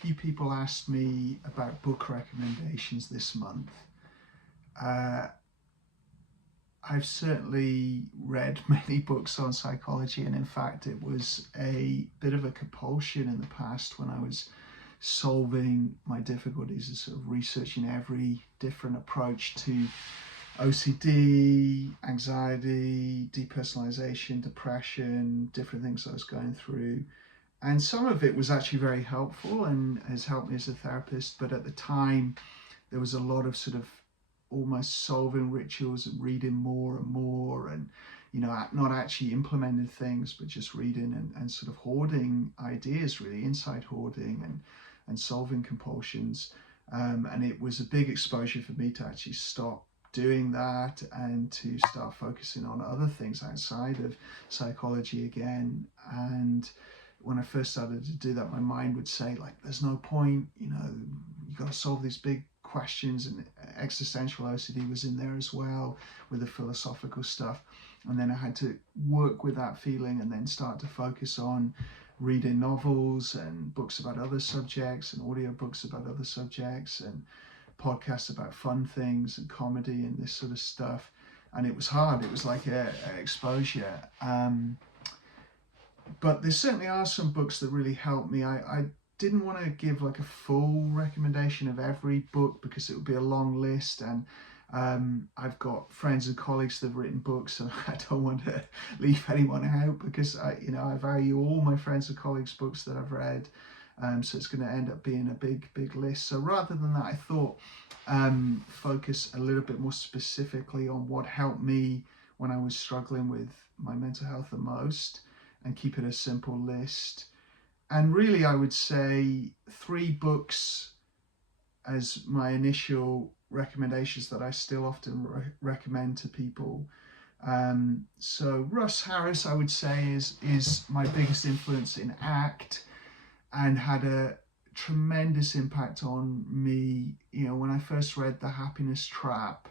few people asked me about book recommendations this month. Uh, I've certainly read many books on psychology, and in fact, it was a bit of a compulsion in the past when I was solving my difficulties and sort of researching every different approach to OCD, anxiety, depersonalization, depression, different things I was going through. And some of it was actually very helpful and has helped me as a therapist, but at the time, there was a lot of sort of almost solving rituals and reading more and more, and not actually implementing things but just reading and sort of hoarding ideas, really insight hoarding and solving compulsions. And it was a big exposure for me to actually stop doing that and to start focusing on other things outside of psychology again. And when I first started to do that, my mind would say, like, there's no point, you got to solve these big questions, and existential OCD was in there as well with the philosophical stuff. And then I had to work with that feeling and then start to focus on reading novels and books about other subjects and audiobooks about other subjects and podcasts about fun things and comedy and this sort of stuff. And it was hard. It was like an exposure. But there certainly are some books that really helped me. I didn't want to give like a full recommendation of every book because it would be a long list, and I've got friends and colleagues that have written books, and I don't want to leave anyone out because I value all my friends and colleagues' books that I've read. So it's going to end up being a big list. So rather than that, I thought focus a little bit more specifically on what helped me when I was struggling with my mental health the most, and keep it a simple list. And really, I would say 3 books as my initial recommendations that I still often recommend to people. So Russ Harris, I would say, is my biggest influence in ACT, and had a tremendous impact on me. When I first read The Happiness Trap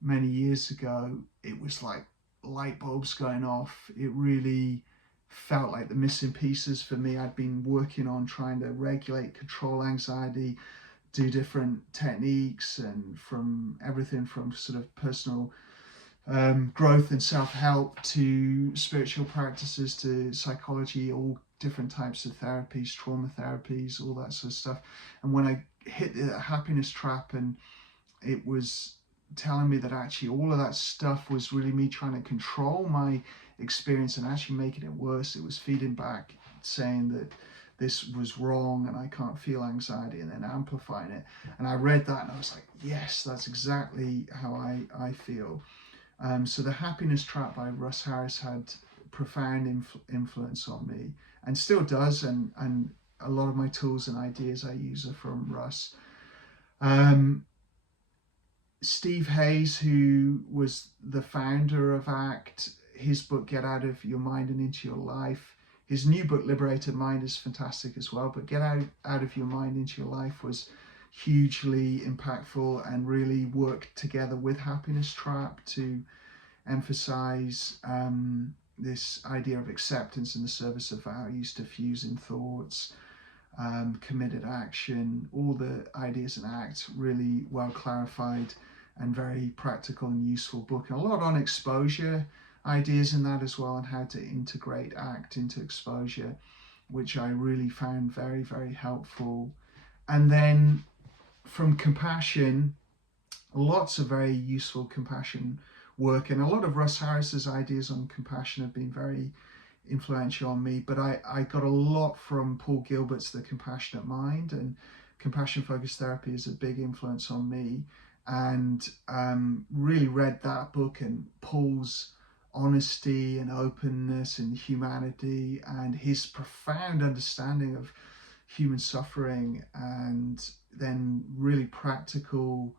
many years ago, it was like light bulbs going off. It really felt like the missing pieces for me. I'd been working on trying to regulate, control anxiety, do different techniques, and from everything from sort of personal growth and self-help to spiritual practices to psychology, all different types of therapies, trauma therapies, all that sort of stuff. And when I hit the happiness trap, and it was telling me that actually all of that stuff was really me trying to control my experience and actually making it worse. It was feeding back saying that this was wrong and I can't feel anxiety, and then amplifying it. And I read that and I was like, yes, that's exactly how I feel. So The Happiness Trap by Russ Harris had profound influence on me, and still does, and a lot of my tools and ideas I use are from Russ. Steve Hayes, who was the founder of ACT, his book Get Out of Your Mind and Into Your Life, his new book Liberated Mind is fantastic as well, but Get Out of Your Mind into Your Life was hugely impactful and really worked together with Happiness Trap to emphasize this idea of acceptance in the service of values, diffusing thoughts, committed action, all the ideas in ACT, really well clarified and very practical and useful book. And a lot on exposure ideas in that as well, and how to integrate ACT into exposure, which I really found very, very helpful. And then from compassion, lots of very useful compassion work, and a lot of Russ Harris's ideas on compassion have been very influential on me, but I got a lot from Paul Gilbert's The Compassionate Mind, and compassion focused therapy is a big influence on me, and really read that book and Paul's honesty and openness and humanity and his profound understanding of human suffering, and then really practical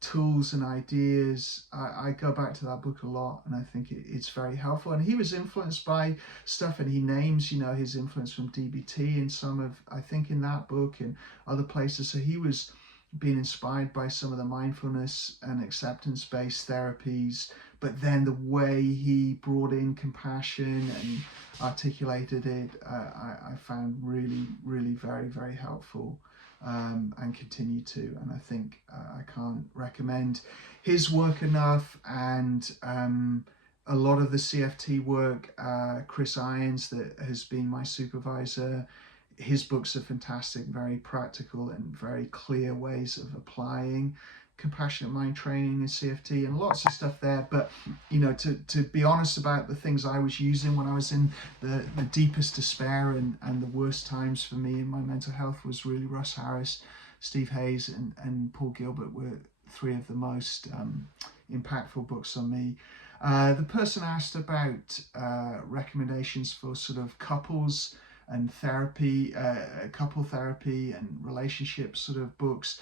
tools and ideas. I go back to that book a lot, and I think it's very helpful. And he was influenced by stuff, and he names his influence from DBT in some of, I think, in that book and other places. So he was being inspired by some of the mindfulness and acceptance based therapies, but then the way he brought in compassion and articulated it, I found really, really very, very helpful, and continue to. And I think I can't recommend his work enough. And a lot of the CFT work, Chris Irons, that has been my supervisor, his books are fantastic, very practical and very clear ways of applying compassionate mind training and CFT, and lots of stuff there. But to be honest about the things I was using when I was in the deepest despair and the worst times for me in my mental health, was really Russ Harris, Steve Hayes, and Paul Gilbert were three of the most impactful books on me. The person asked about recommendations for sort of couples and therapy, couple therapy and relationship sort of books.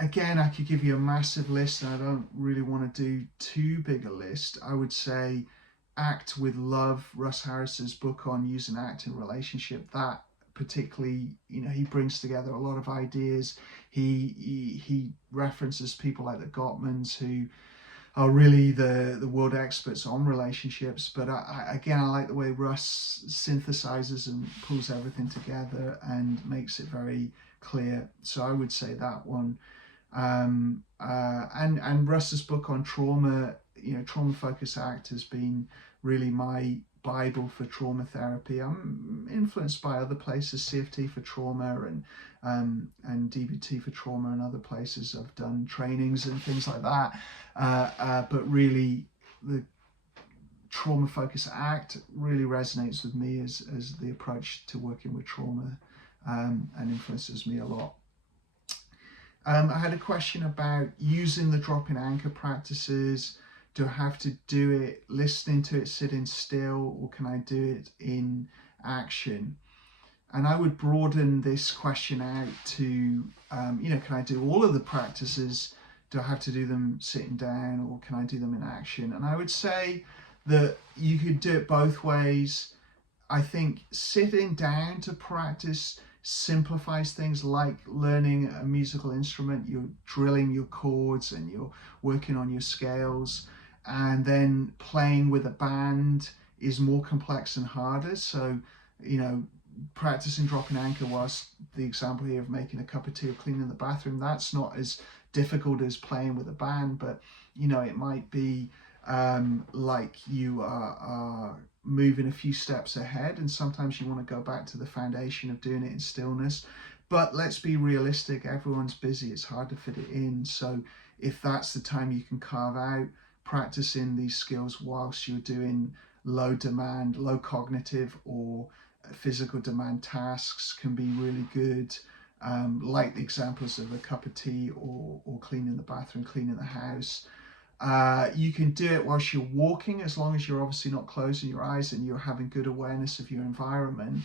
Again, I could give you a massive list, and I don't really want to do too big a list. I would say Act with Love, Russ Harris's book on use and act in relationship. That particularly, he brings together a lot of ideas. He references people like the Gottmans, who are really the world experts on relationships. But I like the way Russ synthesizes and pulls everything together and makes it very clear. So I would say that one. And Russ's book on trauma, Trauma Focused Act, has been really my Bible for trauma therapy. I'm influenced by other places, CFT for trauma and DBT for trauma, and other places. I've done trainings and things like that. But really, the Trauma Focused Act really resonates with me as the approach to working with trauma, and influences me a lot. I had a question about using the drop-in anchor practices. Do I have to do it listening to it, sitting still, or can I do it in action? And I would broaden this question out to, can I do all of the practices? Do I have to do them sitting down, or can I do them in action? And I would say that you could do it both ways. I think sitting down to practice simplifies things, like learning a musical instrument. You're drilling your chords and you're working on your scales, and then playing with a band is more complex and harder. So practicing dropping anchor, whilst the example here of making a cup of tea or cleaning the bathroom, that's not as difficult as playing with a band. But it might be like you are moving a few steps ahead, and sometimes you want to go back to the foundation of doing it in stillness. But let's be realistic, everyone's busy, it's hard to fit it in. So if that's the time you can carve out, practicing these skills whilst you're doing low demand, low cognitive or physical demand tasks can be really good, like the examples of a cup of tea or cleaning the bathroom, cleaning the house. You can do it whilst you're walking, as long as you're obviously not closing your eyes and you're having good awareness of your environment,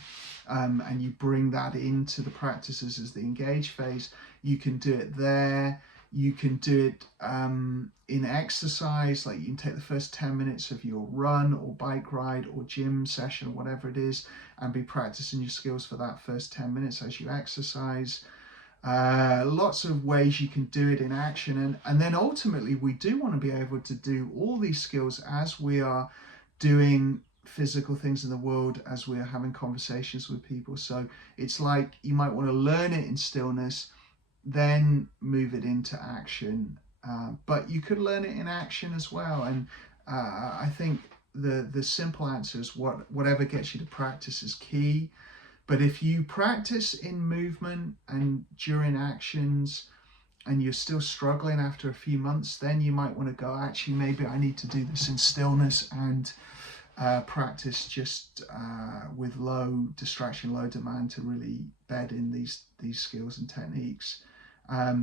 and you bring that into the practices as the engage phase. You can do it there. You can do it in exercise, like you can take the first 10 minutes of your run or bike ride or gym session or whatever it is, and be practicing your skills for that first 10 minutes as you exercise. Lots of ways you can do it in action, and then ultimately we do want to be able to do all these skills as we are doing physical things in the world, as we are having conversations with people. So it's like you might want to learn it in stillness, then move it into action, but you could learn it in action as well. And I think the simple answer is whatever gets you to practice is key. But if you practice in movement and during actions and you're still struggling after a few months, then you might want to go, actually, maybe I need to do this in stillness and practice just with low distraction, low demand, to really bed in these skills and techniques. I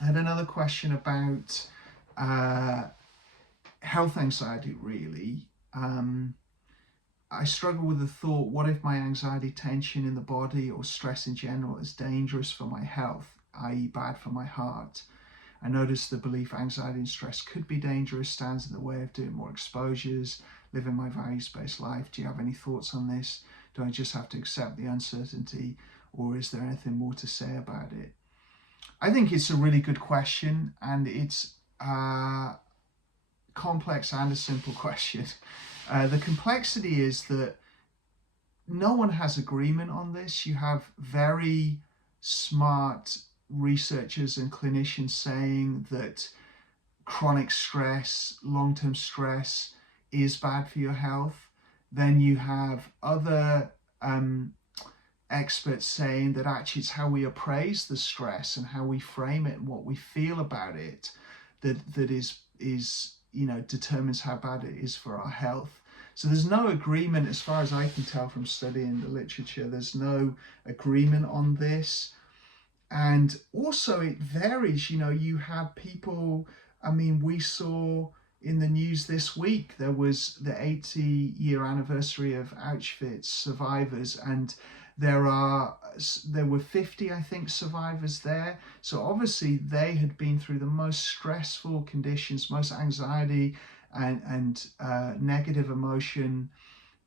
had another question about health anxiety, really. I struggle with the thought, what if my anxiety, tension in the body, or stress in general is dangerous for my health, i.e. bad for my heart? I notice the belief anxiety and stress could be dangerous stands in the way of doing more exposures, living my values-based life. Do you have any thoughts on this? Do I just have to accept the uncertainty, or is there anything more to say about it? I think it's a really good question, and it's complex and a simple question. The complexity is that no one has agreement on this. You have very smart researchers and clinicians saying that chronic stress, long-term stress is bad for your health. Then you have other experts saying that actually it's how we appraise the stress and how we frame it and what we feel about it that is determines how bad it is for our health. So there's no agreement, as far as I can tell from studying the literature, there's no agreement on this. And also it varies, you have people, we saw in the news this week, there was the 80-year anniversary of Auschwitz survivors, and there were 50, I think, survivors there. So obviously they had been through the most stressful conditions, most anxiety and negative emotion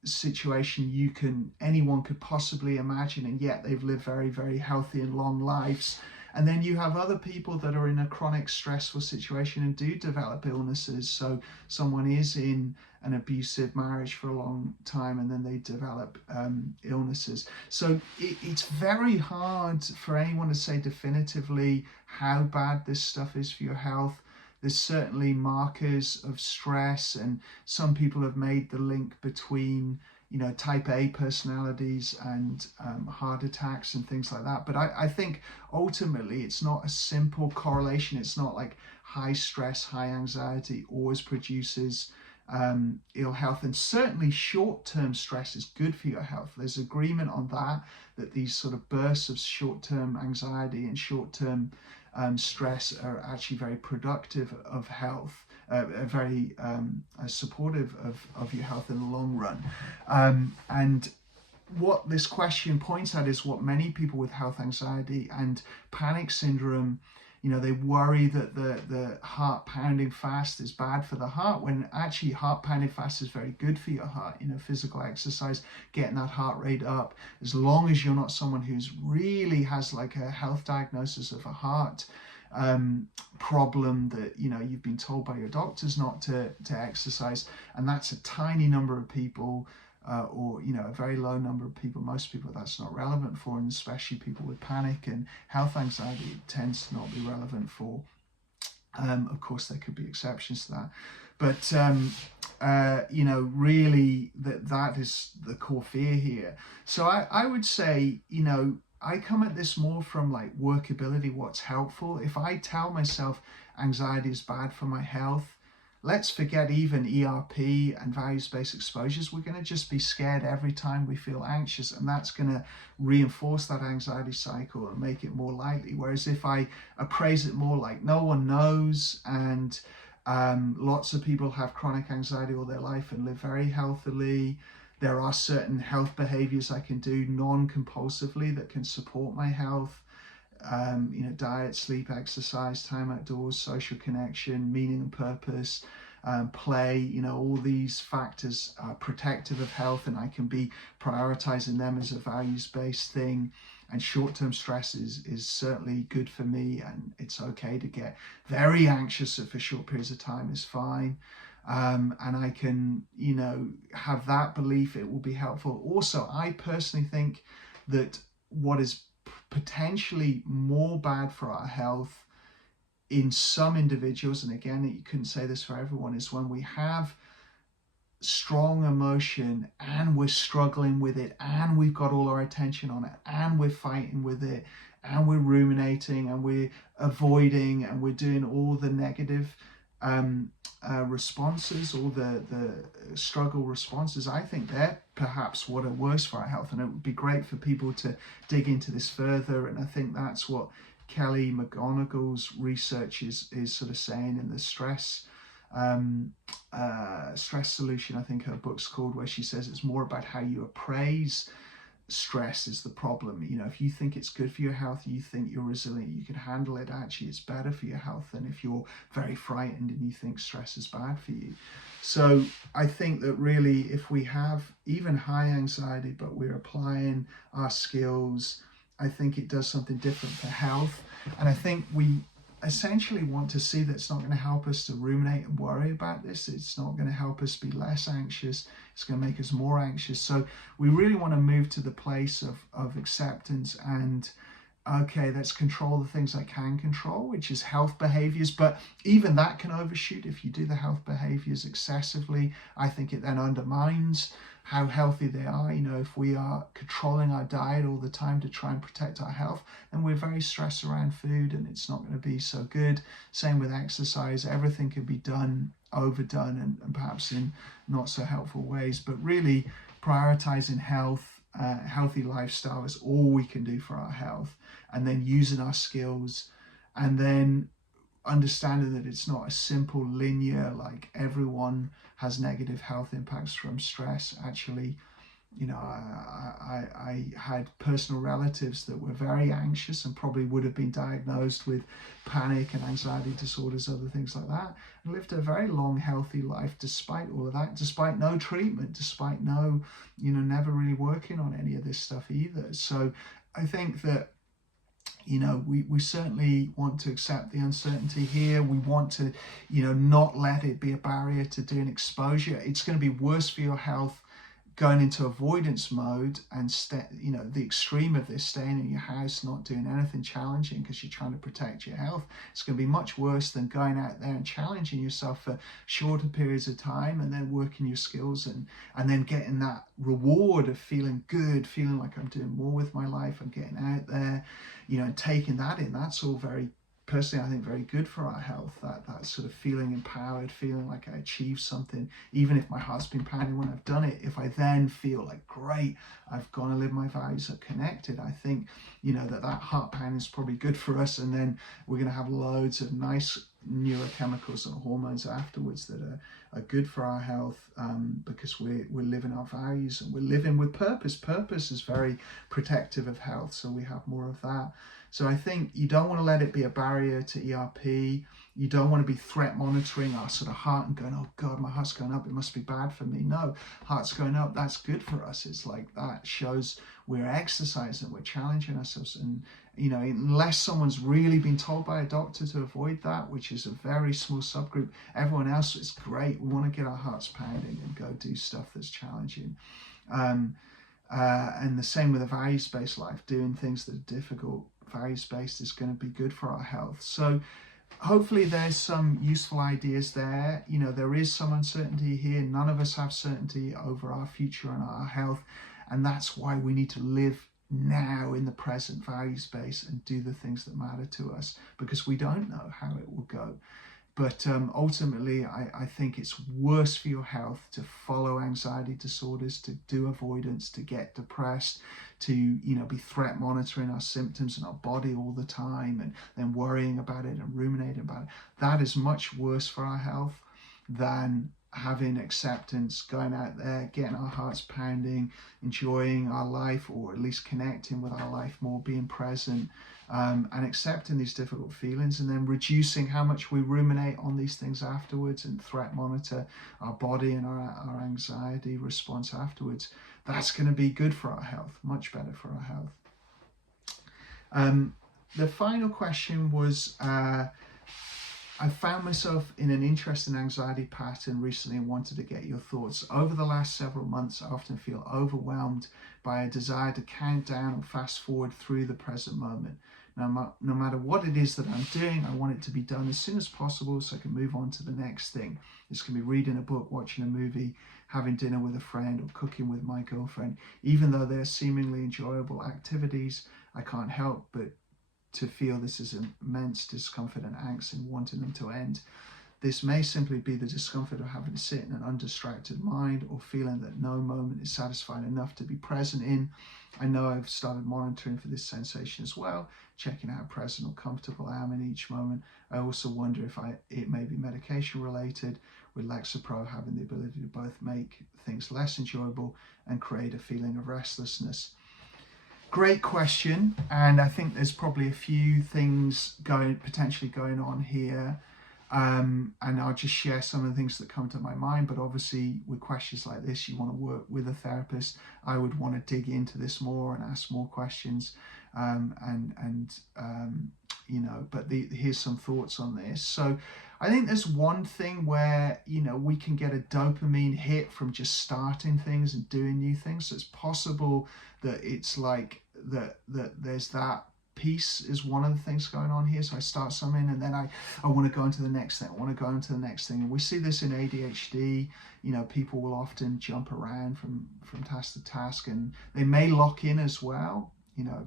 situation anyone could possibly imagine, and yet they've lived very, very healthy and long lives. And then you have other people that are in a chronic stressful situation and do develop illnesses. So someone is in an abusive marriage for a long time and then they develop illnesses. So it's very hard for anyone to say definitively how bad this stuff is for your health. There's certainly markers of stress, and some people have made the link between type A personalities and heart attacks and things like that. But I think ultimately it's not a simple correlation. It's not like high stress, high anxiety always produces ill health. And certainly short-term stress is good for your health. There's agreement on that these sort of bursts of short-term anxiety and short-term stress are actually very productive of health, very supportive of your health in the long run. And what this question points at is what many people with health anxiety and panic syndrome, they worry that the heart pounding fast is bad for the heart, when actually heart pounding fast is very good for your heart. Physical exercise, getting that heart rate up, as long as you're not someone who's really has like a health diagnosis of a heart problem that you've been told by your doctors not to exercise, and that's a tiny number of people, or a very low number of people. Most people that's not relevant for, and especially people with panic and health anxiety, it tends to not be relevant for. Of course there could be exceptions to that, but really that is the core fear here. So I would say, I come at this more from like workability, what's helpful. If I tell myself anxiety is bad for my health, let's forget even ERP and values-based exposures. We're going to just be scared every time we feel anxious, and that's going to reinforce that anxiety cycle and make it more likely. Whereas if I appraise it more like no one knows, and lots of people have chronic anxiety all their life and live very healthily, there are certain health behaviors I can do non-compulsively that can support my health. Diet, sleep, exercise, time outdoors, social connection, meaning and purpose, play, all these factors are protective of health, and I can be prioritizing them as a values-based thing. And short-term stress is certainly good for me, and it's okay to get very anxious for short periods of time is fine. And I can, have that belief it will be helpful. Also, I personally think that what is potentially more bad for our health in some individuals, and again, you couldn't say this for everyone, is when we have strong emotion and we're struggling with it and we've got all our attention on it and we're fighting with it and we're ruminating and we're avoiding and we're doing all the negative responses, or the struggle responses. I think they're perhaps what are worse for our health, and it would be great for people to dig into this further. And I think that's what Kelly McGonigal's research is sort of saying in the stress solution, I think her book's called, where she says it's more about how you appraise stress is the problem. If you think it's good for your health, you think you're resilient, you can handle it, actually it's better for your health than if you're very frightened and you think stress is bad for you. So I think that really, if we have even high anxiety but we're applying our skills, I think it does something different for health. And I think we essentially want to see that it's not going to help us to ruminate and worry about this. It's not going to help us be less anxious. It's going to make us more anxious. So we really want to move to the place of acceptance and, okay, let's control the things I can control, which is health behaviors. But even that can overshoot if you do the health behaviors excessively. I think it then undermines how healthy they are. You know, if we are controlling our diet all the time to try and protect our health, then we're very stressed around food and it's not going to be so good. Same with exercise. Everything can be done, overdone, and perhaps in not so helpful ways. But really prioritizing health, healthy lifestyle is all we can do for our health, and then using our skills, and then understanding that it's not a simple linear, like everyone has negative health impacts from stress. Actually, you know, I had personal relatives that were very anxious and probably would have been diagnosed with panic and anxiety disorders, other things like that, and lived a very long, healthy life despite all of that, despite no treatment, despite no, you know, never really working on any of this stuff either. So I think that, you know, we certainly want to accept the uncertainty here. We want to, you know, not let it be a barrier to doing exposure. It's going to be worse for your health going into avoidance mode and, you know, the extreme of this, staying in your house, not doing anything challenging because you're trying to protect your health. It's going to be much worse than going out there and challenging yourself for shorter periods of time and then working your skills and then getting that reward of feeling good, feeling like I'm doing more with my life, I'm getting out there, you know, and taking that in. That's all very, personally, I think very good for our health, that sort of feeling empowered, feeling like I achieved something, even if my heart's been pounding when I've done it. If I then feel like, great, I've gone to live my values, are connected, I think, you know, that heart pounding is probably good for us, and then we're going to have loads of nice neurochemicals and hormones afterwards that are good for our health, because we're living our values and we're living with purpose. Purpose is very protective of health, so we have more of that. So I think you don't want to let it be a barrier to ERP. You don't want to be threat monitoring our sort of heart and going, oh God, my heart's going up, it must be bad for me. No, heart's going up, that's good for us. It's like that shows we're exercising, we're challenging ourselves. And, you know, unless someone's really been told by a doctor to avoid that, which is a very small subgroup, everyone else is great. We want to get our hearts pounding and go do stuff that's challenging. And the same with a values-based life, doing things that are difficult. Values-based is going to be good for our health. So hopefully there's some useful ideas there. You know, there is some uncertainty here. None of us have certainty over our future and our health, and that's why we need to live now in the present, values-based, and do the things that matter to us, because we don't know how it will go. But ultimately, I think it's worse for your health to follow anxiety disorders, to do avoidance, to get depressed, to, you know, be threat monitoring our symptoms in our body all the time and then worrying about it and ruminating about it. That is much worse for our health than having acceptance, going out there, getting our hearts pounding, enjoying our life, or at least connecting with our life more, being present, and accepting these difficult feelings, and then reducing how much we ruminate on these things afterwards and threat monitor our body and our anxiety response afterwards. That's going to be good for our health, much better for our health. The final question was, I found myself in an interesting anxiety pattern recently and wanted to get your thoughts. Over the last several months, I often feel overwhelmed by a desire to count down or fast forward through the present moment. No matter what it is that I'm doing, I want it to be done as soon as possible so I can move on to the next thing. This can be reading a book, watching a movie, having dinner with a friend, or cooking with my girlfriend. Even though they're seemingly enjoyable activities, I can't help but to feel this is immense discomfort and angst in wanting them to end. This may simply be the discomfort of having to sit in an undistracted mind, or feeling that no moment is satisfying enough to be present in. I know I've started monitoring for this sensation as well, checking how present or comfortable I am in each moment. I also wonder if it may be medication related, with Lexapro having the ability to both make things less enjoyable and create a feeling of restlessness. Great question, and I think there's probably a few things potentially going on here, and I'll just share some of the things that come to my mind. But obviously, with questions like this, you want to work with a therapist. I would want to dig into this more and ask more questions, and but here's some thoughts on this. So I think there's one thing where, we can get a dopamine hit from just starting things and doing new things. So it's possible that it's like that there's that piece is one of the things going on here. So I start something and then I want to go into the next thing. I want to go into the next thing. And we see this in ADHD. People will often jump around from task to task, and they may lock in as well.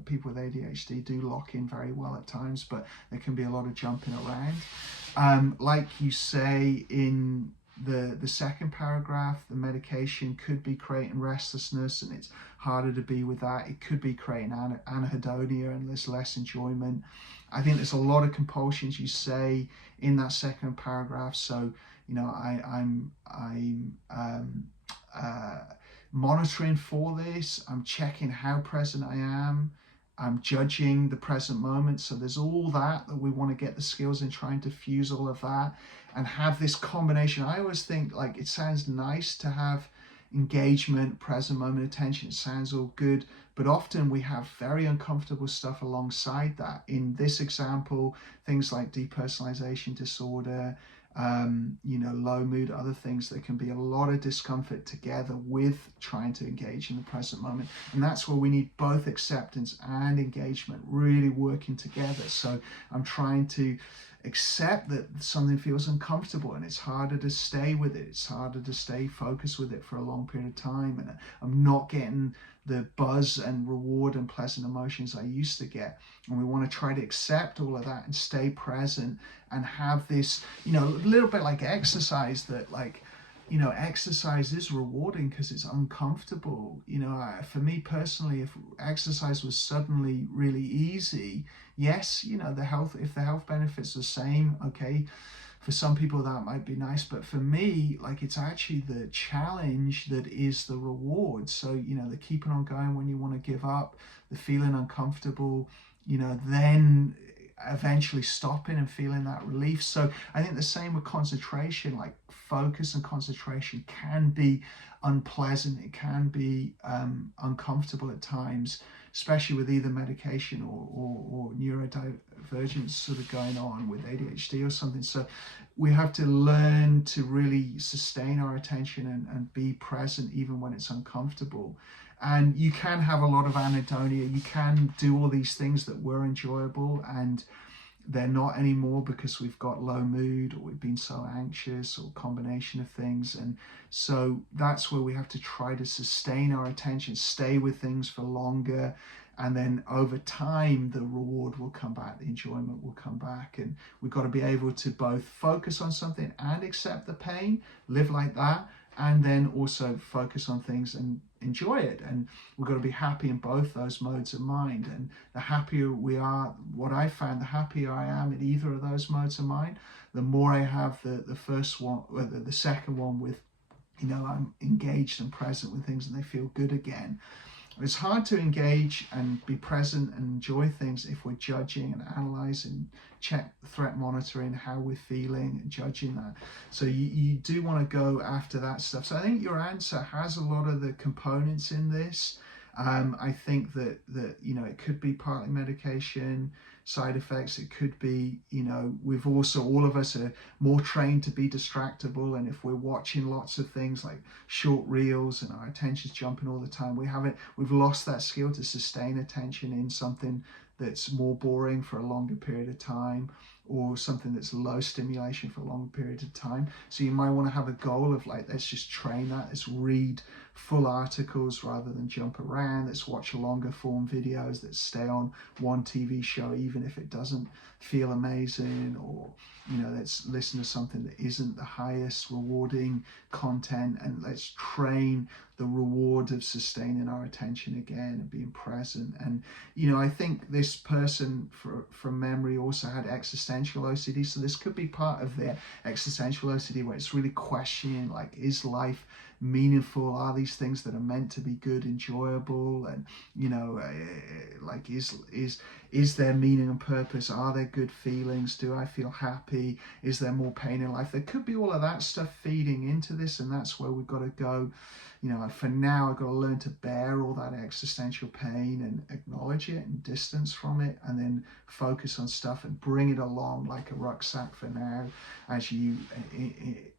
People with ADHD do lock in very well at times, but there can be a lot of jumping around. Like you say in the second paragraph, the medication could be creating restlessness, and it's harder to be with that. It could be creating anhedonia, and there's less enjoyment. I think there's a lot of compulsions you say in that second paragraph. So I'm monitoring for this. I'm checking how present I am. I'm judging the present moment. So there's all that we want to get the skills in, trying to fuse all of that and have this combination. I always think like it sounds nice to have engagement, present moment attention. It sounds all good, but often we have very uncomfortable stuff alongside that. In this example, things like depersonalization disorder, low mood, other things. There can be a lot of discomfort together with trying to engage in the present moment. And that's where we need both acceptance and engagement really working together. So I'm trying to accept that something feels uncomfortable and it's harder to stay with it. It's harder to stay focused with it for a long period of time. And I'm not getting the buzz and reward and pleasant emotions I used to get. And we want to try to accept all of that and stay present and have this, a little bit like exercise, that like, exercise is rewarding because it's uncomfortable. For me personally, if exercise was suddenly really easy, yes, if the health benefits are the same, okay, for some people that might be nice, but for me, like, it's actually the challenge that is the reward. So, the keeping on going when you want to give up, the feeling uncomfortable, then eventually stopping and feeling that relief. So I think the same with concentration, like focus and concentration can be unpleasant. It can be uncomfortable at times, especially with either medication or neurodivergence sort of going on with ADHD or something. So we have to learn to really sustain our attention and be present even when it's uncomfortable. And you can have a lot of anhedonia. You can do all these things that were enjoyable and they're not anymore because we've got low mood or we've been so anxious, or a combination of things. And so that's where we have to try to sustain our attention, stay with things for longer. And then over time, the reward will come back, the enjoyment will come back. And we've got to be able to both focus on something and accept the pain, live like that, and then also focus on things and enjoy it. And we've got to be happy in both those modes of mind. And the happier we are, what I found, the happier I am in either of those modes of mind, the more I have the first one, or the second one with, I'm engaged and present with things and they feel good again. It's hard to engage and be present and enjoy things if we're judging and analysing, check threat monitoring, how we're feeling, and judging that. So you do want to go after that stuff. So I think your answer has a lot of the components in this. I think that it could be partly medication, side effects. It could be, we've also, all of us are more trained to be distractible. And if we're watching lots of things like short reels and our attention's jumping all the time, we've lost that skill to sustain attention in something that's more boring for a longer period of time, or something that's low stimulation for a long period of time. So you might want to have a goal of like, let's just train that. Let's read full articles rather than jump around. Let's watch longer form videos. Let's stay on one TV show, even if it doesn't feel amazing, or, let's listen to something that isn't the highest rewarding content, and let's train the reward of sustaining our attention again and being present. And, I think this person from memory also had existential OCD. So this could be part of their existential OCD, where it's really questioning, like, is life meaningful? Are these things that are meant to be good enjoyable? And like is there meaning and purpose? Are there good feelings? Do I feel happy? Is there more pain in life? There could be all of that stuff feeding into this, and that's where we've got to go. For now, I've got to learn to bear all that existential pain and acknowledge it and distance from it, and then focus on stuff and bring it along like a rucksack for now as you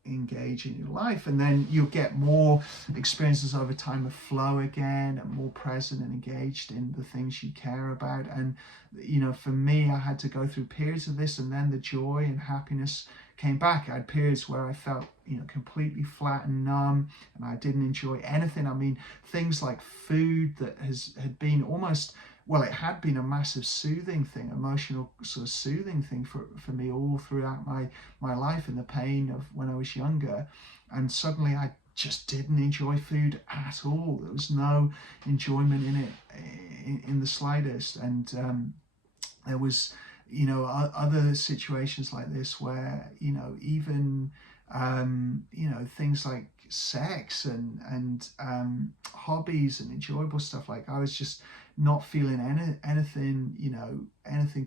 engage in your life. And then you'll get more experiences over time of flow again, and more present and engaged in the things you care about. And for me, I had to go through periods of this, and then the joy and happiness came back. I had periods where I felt completely flat and numb, and I didn't enjoy anything. I mean, things like food that had been almost, well, it had been a massive soothing thing, emotional sort of soothing thing for me all throughout my life, and the pain of when I was younger. And suddenly I just didn't enjoy food at all. There was no enjoyment in it in the slightest. And there was other situations like this where even things like sex and hobbies and enjoyable stuff, like I was just not feeling anything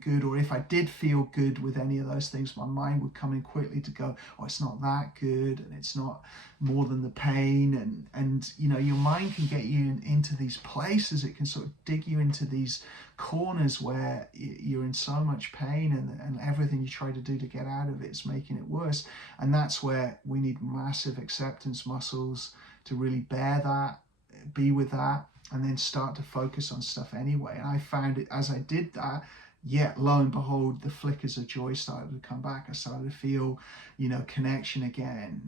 good. Or if I did feel good with any of those things, my mind would come in quickly to go, oh, it's not that good, and it's not more than the pain. And your mind can get you into these places. It can sort of dig you into these corners where you're in so much pain, and everything you try to do to get out of it is making it worse. And that's where we need massive acceptance muscles to really bear that, be with that, and then start to focus on stuff anyway. And I found it as I did that, lo and behold, the flickers of joy started to come back. I started to feel, connection again.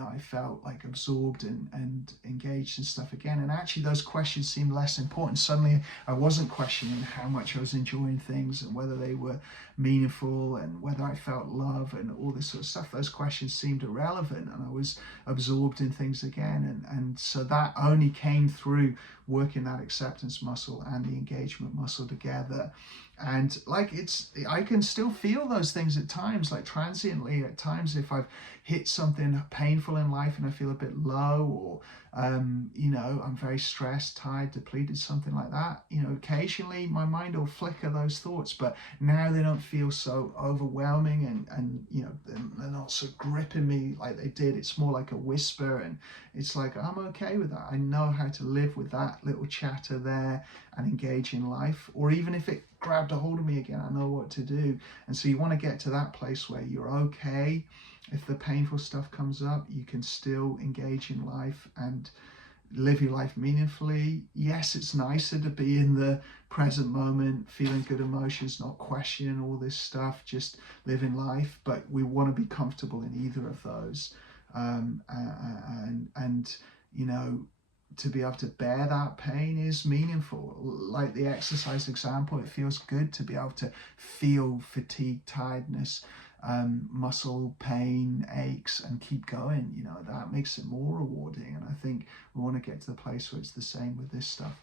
I felt like absorbed and engaged in stuff again. And actually those questions seemed less important. Suddenly I wasn't questioning how much I was enjoying things and whether they were meaningful and whether I felt love and all this sort of stuff. Those questions seemed irrelevant, and I was absorbed in things again. And so that only came through working that acceptance muscle and the engagement muscle together. And I can still feel those things at times, like transiently at times, if I've hit something painful in life and I feel a bit low, or I'm very stressed, tired, depleted, something like that. Occasionally my mind will flicker those thoughts, but now they don't feel so overwhelming, and they're not so gripping me like they did. It's more like a whisper, and it's like I'm okay with that. I know how to live with that little chatter there and engage in life. Or even if it grabbed a hold of me again, I know what to do. And so you want to get to that place where you're okay. If the painful stuff comes up, you can still engage in life and live your life meaningfully. Yes, it's nicer to be in the present moment, feeling good emotions, not questioning all this stuff, just living life. But we want to be comfortable in either of those. To be able to bear that pain is meaningful. Like the exercise example, it feels good to be able to feel fatigue, tiredness, muscle pain, aches, and keep going. That makes it more rewarding. And I think we want to get to the place where it's the same with this stuff.